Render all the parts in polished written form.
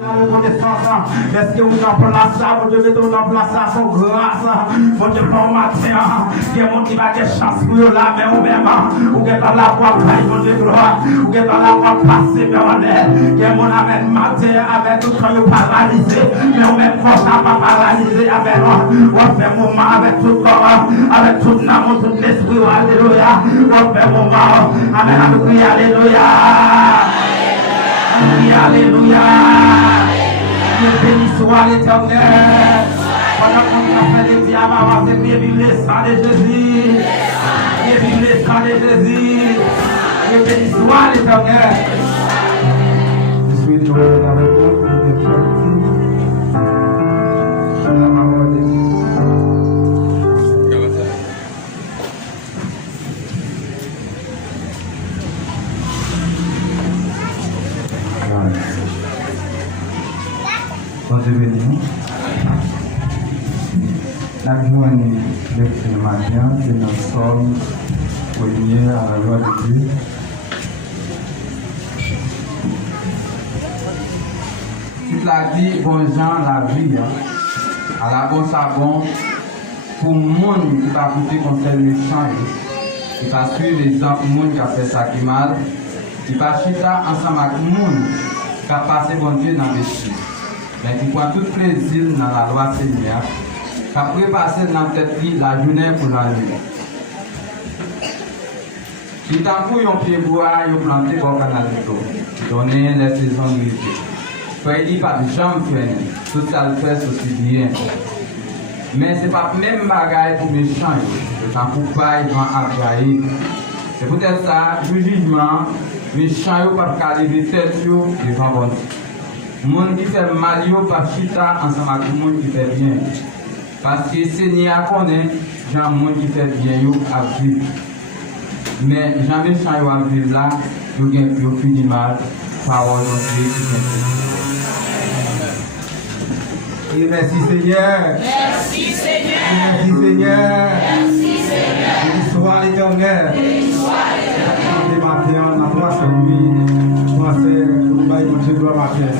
Est-ce que vous en placez ça, mon Dieu, mettez-vous en place ça, son grâce, mon Dieu, bon matin, il y a mon qui va des chances pour là, mais ou même, ou qui est dans la voie, mon Dieu, gloire, ou qui est dans la voie passer, mais on est, il y a mon amène matin, avec tout le monde paralysé, mais ou même force à pas paralyser, avec on fait moment, avec tout corps, avec tout l'âme, tout l'esprit, alléluia, on fait moment, amen, avec alléluia. Alléluia. Béni soit l'Éternel. Pendant qu'on a fait des diamants, on va vivre le sang de Jésus. Vivre le sang de Jésus. Et béni soit l'Éternel. Je suis heureux avec vous pour des parties. La parole de Dieu. Bon Dieu béni. La journée de ce matin, c'est notre somme première à la loi de Dieu. Toute la vie, bon gens, la vie, à la bonne savon, pour le monde qui va écouter conseil méchant, qui va suivre les gens, pour le monde qui a fait ça qui mal, qui va chuter ensemble avec le monde qui a passé bon Dieu dans le péché. Mais qui prend tout plaisir dans la loi Seigneur, qui a préparé dans tête la journée pour la nuit. Qui tant pour yon pied bois, yon planté pour canal d'eau, donner les saisons de l'été. Quand il dit pas de jambe freine, tout ça le fait aussi bien. Mais ce n'est pas même bagaille pour méchants, tant pour pas ils vont abrailler. C'est peut-être ça, le jugement, méchants ne peuvent pas arriver tête devant bon Dieu. Le monde qui fait mal, il ne peut pas chita ensemble avec le monde qui fait bien. Parce que le Seigneur connaît, il y a un monde qui fait bien, il a vivre. Mais jamais méchant à vivre là, il y a plus de mal, parole de Dieu qui fait. Et merci Seigneur. Merci Seigneur. Merci Seigneur. Merci Seigneur. Béni soit l'Éternel. Béni soit l'Éternel. Ce matin, on a trois nuit, on a fait le bail de Dieu gloire matin.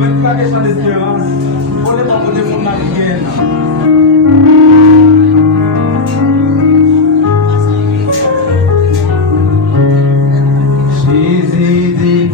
Même pas question d'espérance, on n'est pas pour des mondes américains. Jésus dit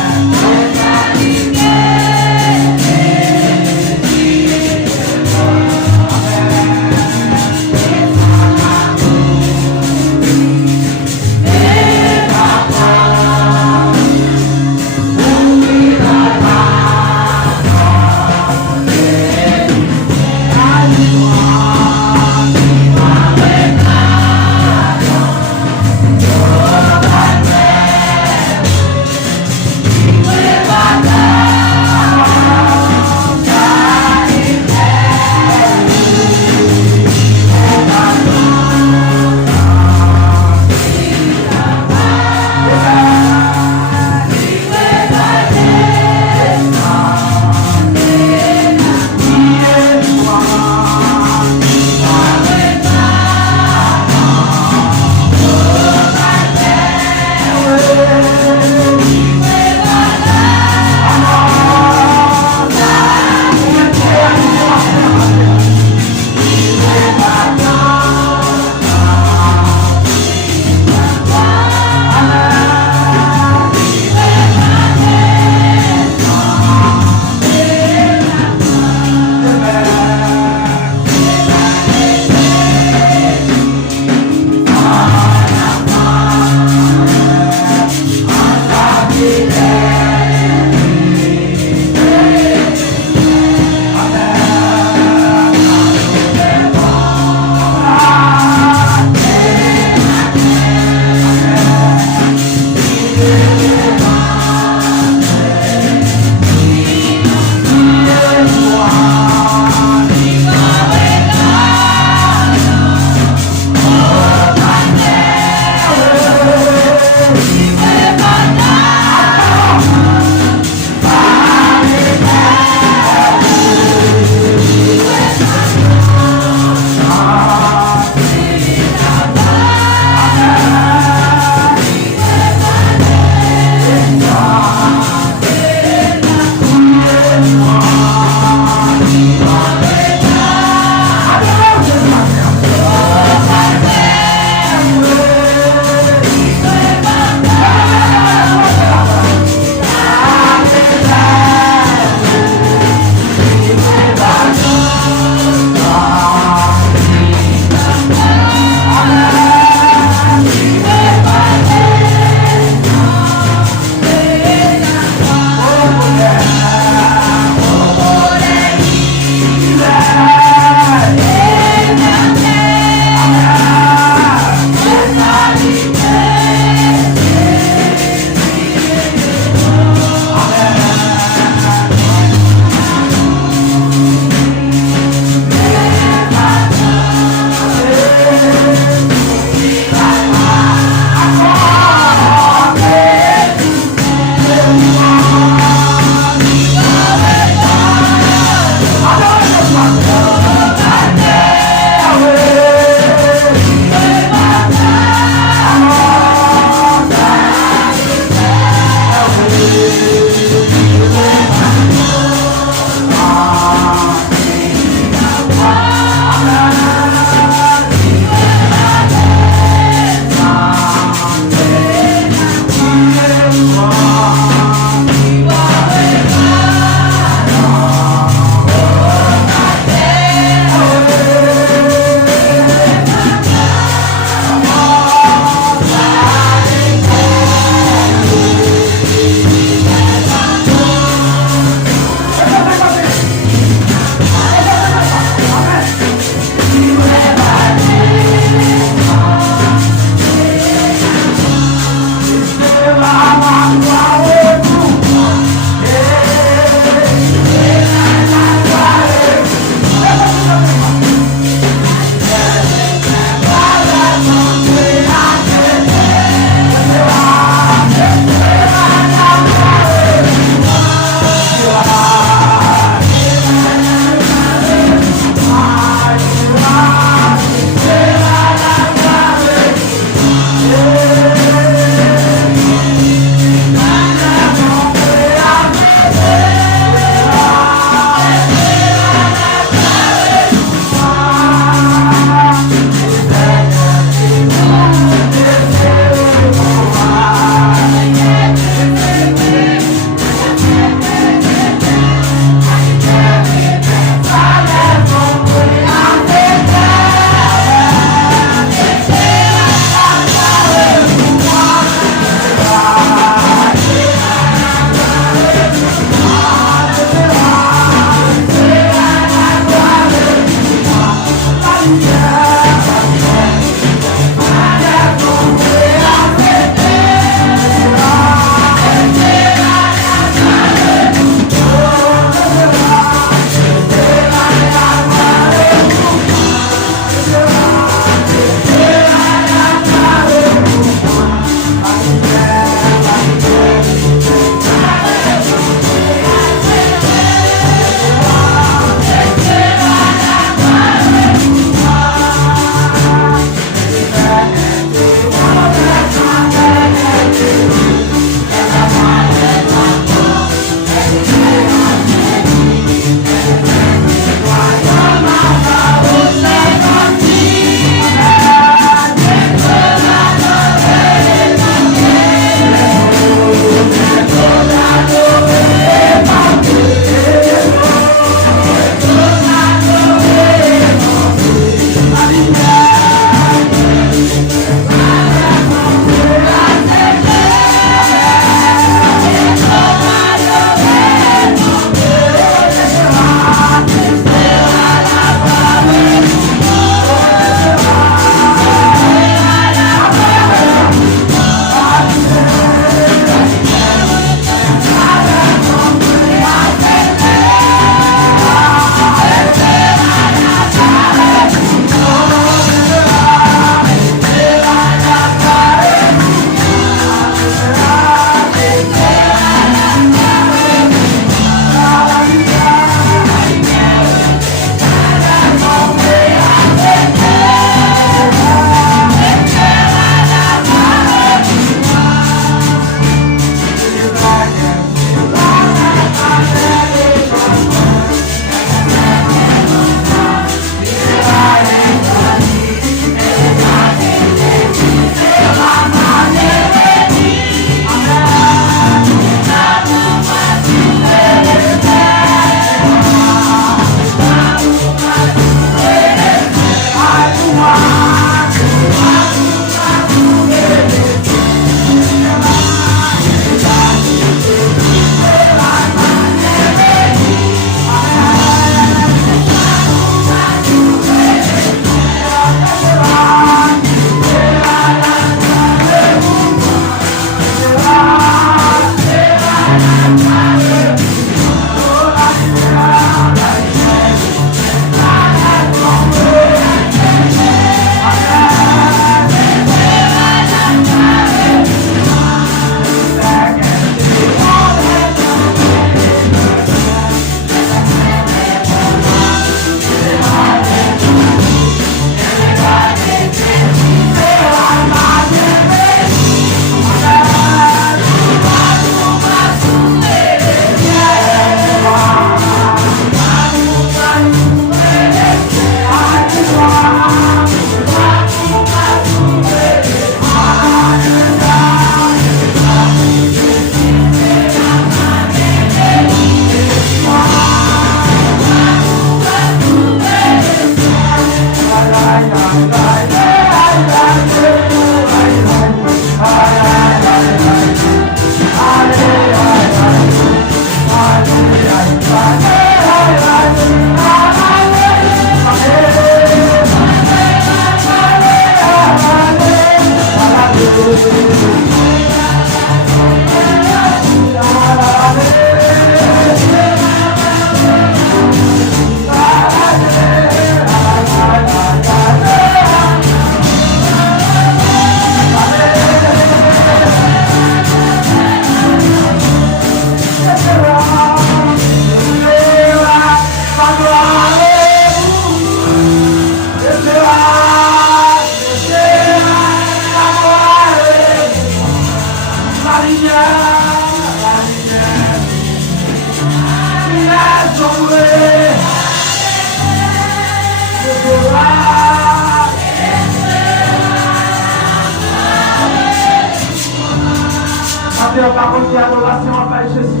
Par contre, il y a l'adoration en Père Jésus.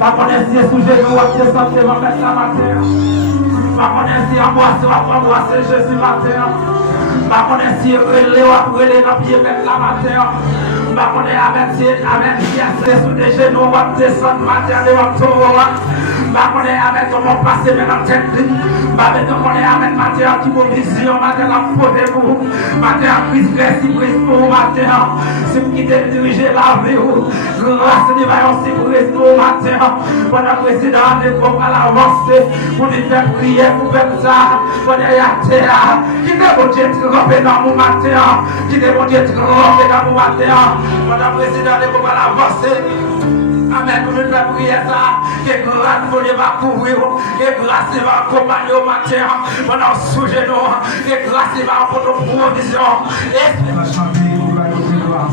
Par contre, si sous genou, on descend devant mettre la matière. Par contre, si embrasser Jésus matin. Par contre, si relais dans le pied mettre la matière. Par contre, avec sous des genoux, on descend matière devant tout. Par contre, avec comment passer maintenant tête. Par contre, avec matière qui vous vision, matière la poser pour vous. Matière prise pour vous matière. Si vous quittez diriger la vie, grâce de vaillance si vous restez au matin. Pendant le président de l'époque à l'avancée, pour lui faire prier, pour faire ça. Pendant la terre, qui est mon Dieu trempé dans mon matin. Qui est mon Dieu trempé dans mon matin. Pendant le président de l'époque à l'avancée. Amen, pour nous faire prier ça, que grâce pour nous va couvrir, que grâce va accompagner au matin, pendant sous genou, que grâce va pour nos provisions. Et va chanter, on va nous gloire.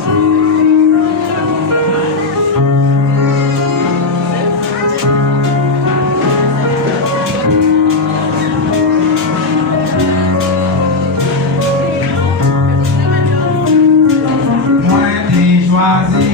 Moi, j'ai choisi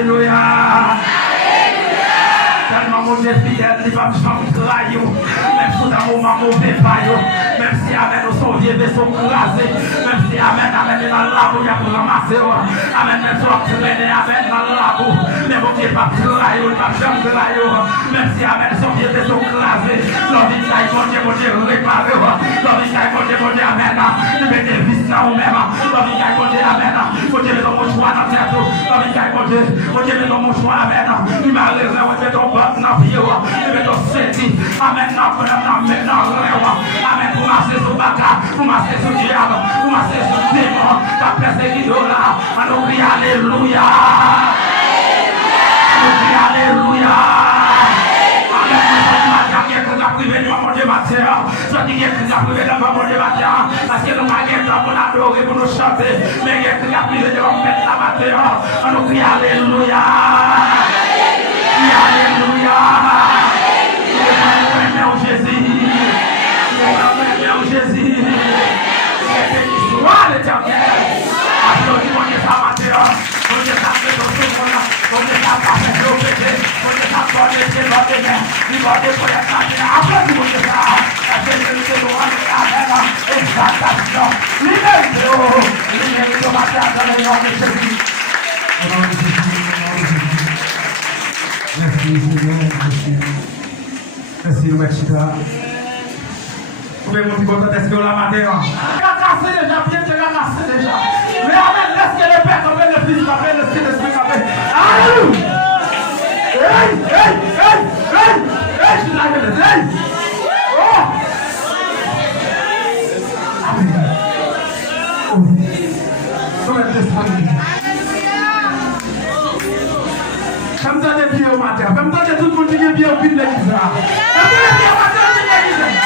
Alléluia. Tellement mon Dieu fidèle, il va me changer. Même sous un moment mauvais paillot. Même si amen au son vieux vaisseau crasé. Même si amen, amen est dans la boue, il y a pour ramasser. Amen, même si on traîne, amen dans la boue. Mais mon Dieu va travailler, il va me changer. Même si amen son vieux vaisseau crasé. L'envie de mon Dieu, réparé. L'envie de mon Dieu, amen. Il met des vis là ou même. L'envie de mon Dieu, amen. Mon Dieu, met ton choix dans la tête. L'envie de mon Dieu, met ton choix, amen. Il m'a raison, il met ton non, il met ton séti. Amen, non, amen, pour masser sur baka, pour masser sur diable, pour masser sur démon, ta persécution là, on nous crie alléluia. On nous crie alléluia. Amen, qui est très privé devant mon Dieu matin, soit qui est très privé devant mon Dieu matin, parce que nous n'avons pas pour l'adorer, pour nous chanter, mais qui est très privé devant mon Père la matin, on nous crie alléluia. Alléluia. Jésus. Jésus. Béni soit l'Éternel. Applaudis mon Dieu sa matin. Mon Dieu sa fait ton souffle. Mon Dieu sa fait ton péché. Mon Dieu sa fait ton péché. Il va déployer sa vie. Applaudis mon Dieu sa. Jésus nous ramène. Exaltation. Libère-nous. Libère-nous matin dans le nom de Jésus. Merci Seigneur, merci. Merci le maître. Vous pouvez monter content d'être la matin. Il a cassé déjà, bien qu'il a cassé déjà. Mais amen, laisse que le Père tombe, le Fils tombe, le Saint-Esprit tombe. Alléluia. Je suis là, hey. Oh. Amen. Oh. Nous mettons descendre. Comme ça, des pieds au matin. Comme ça, tout le monde qui est bien au but de l'église. Comme ça, les pieds au matin, au but de l'église.